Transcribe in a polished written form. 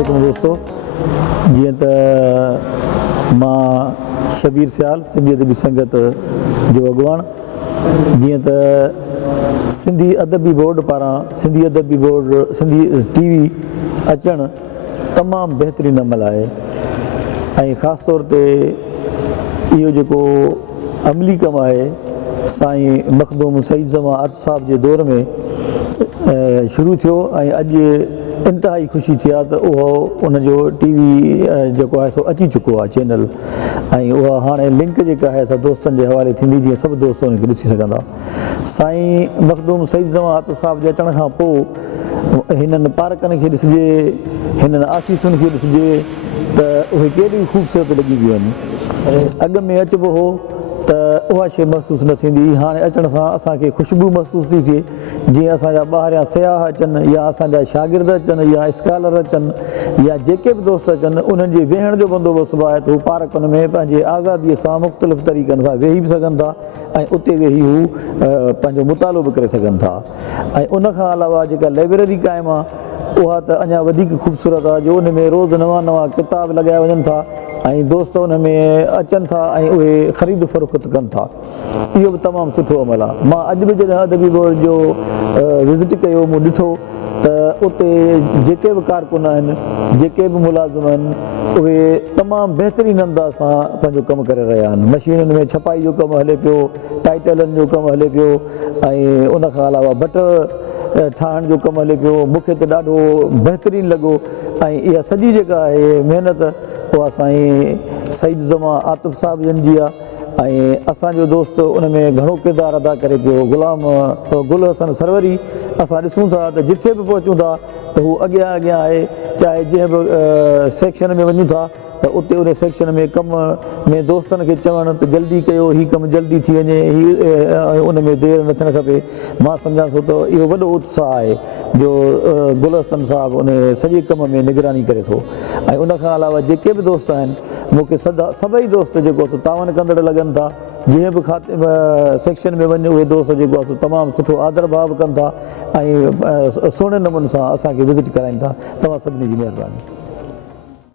अस्सलामुअलैकुम दोस्तों, जीअं त मां शबीर सियाल सिंधी अदबी संगत जो अॻुवाण। जीअं त सिंधी अदबी बोर्ड पारां सिंधी अदबी बोर्ड सिंधी टीवी अचणु तमामु बहितरीनु अमल आहे ऐं ख़ासि तौर ते इहो जेको अमली कमु आहे साईं मखदूम सईद ज़मा अत साहब जे दौर में शुरू थियो ऐं अॼु इंतिहाई ख़ुशी थी आहे त उहो उनजो टीवी जेको आहे सो अची चुको आहे चैनल, ऐं उहा हाणे लिंक जेका आहे असां दोस्तनि जे हवाले थींदी जीअं सभु दोस्त उनखे ॾिसी सघंदा। साईं मखदूम सईद ज़मा अत साहब जे अचण खां पोइ हिननि पार्कनि खे ॾिसिजे, हिननि आफ़ीसुनि खे ॾिसिजे त उहे केॾियूं ख़ूबसूरत लॻी पियूं आहिनि। अॻु में अचिबो हो त उहा शइ महसूसु न थींदी, हाणे अचण सां असांखे ख़ुशबू महसूसु थी थिए। जीअं असांजा ॿाहिरियां सियाह अचनि या असांजा शागिर्द अचनि या स्कॉलर अचनि या जेके बि दोस्त अचनि, उन्हनि जे वेहण जो बंदोबस्तु बि आहे त हू पार्कनि में पंहिंजे आज़ादीअ सां मुख़्तलिफ़ तरीक़नि सां वेही बि सघनि था ऐं उते वेही हू पंहिंजो मुतालो बि करे सघनि था। ऐं उनखां अलावा जेका लाइब्रेरी क़ाइमु आहे उहा त अञा वधीक ख़ूबसूरत आहे, जो उन में रोज़ु नवां नवां किताब लॻाया वञनि था ऐं दोस्त उन में अचनि था ऐं उहे ख़रीद फ़रोख़्त कनि था। इहो बि तमामु सुठो अमल आहे। मां अॼु बि जॾहिं अदबी बोर्ड जो विज़िट कयो, मूं ॾिठो त उते जेके बि कारकुन आहिनि, जेके बि मुलाज़िम आहिनि, उहे तमामु बहितरीनु अंदाज़ सां पंहिंजो कमु करे रहिया आहिनि। मशीनुनि में छपाई जो कमु हले पियो, टाइटलनि जो कमु हले पियो ऐं उनखां अलावा बटण ठाहिण जो कमु हले पियो। मूंखे त ॾाढो बहितरीनु लॻो ऐं इहा सॼी जेका आहे महिनत उहा साईं सईद ज़मा आतिफ़ साहिब जन जी आहे ऐं असांजो दोस्त उन में घणो किरदारु अदा करे पियो। गुलाम गुल हसन सरवरी असां ॾिसूं था त जिथे बि पहुचूं था त हू अॻियां अॻियां आहे, चाहे जंहिं बि सेक्शन में वञूं था त उते उन सेक्शन में कम में दोस्तनि खे चवणु त जल्दी कयो, हीउ कमु जल्दी थी वञे, हीउ उन में देरि न थियणु खपे। मां सम्झां थो त इहो वॾो उत्साह आहे जो गुल हसन साहिबु उन सॼे कम में निगरानी करे थो। ऐं उनखां अलावा जेके बि दोस्त आहिनि, मूंखे सभई दोस्त जेको आहे तावन कंदड़ लॻनि था। जंहिं बि सेक्शन में वञे उहे दोस्त जेको आहे तमामु सुठो आदर भाव कनि था ऐं सुहिणे नमूने सां असांखे विज़िट कराइनि था। तव्हां सभिनी जी महिरबानी।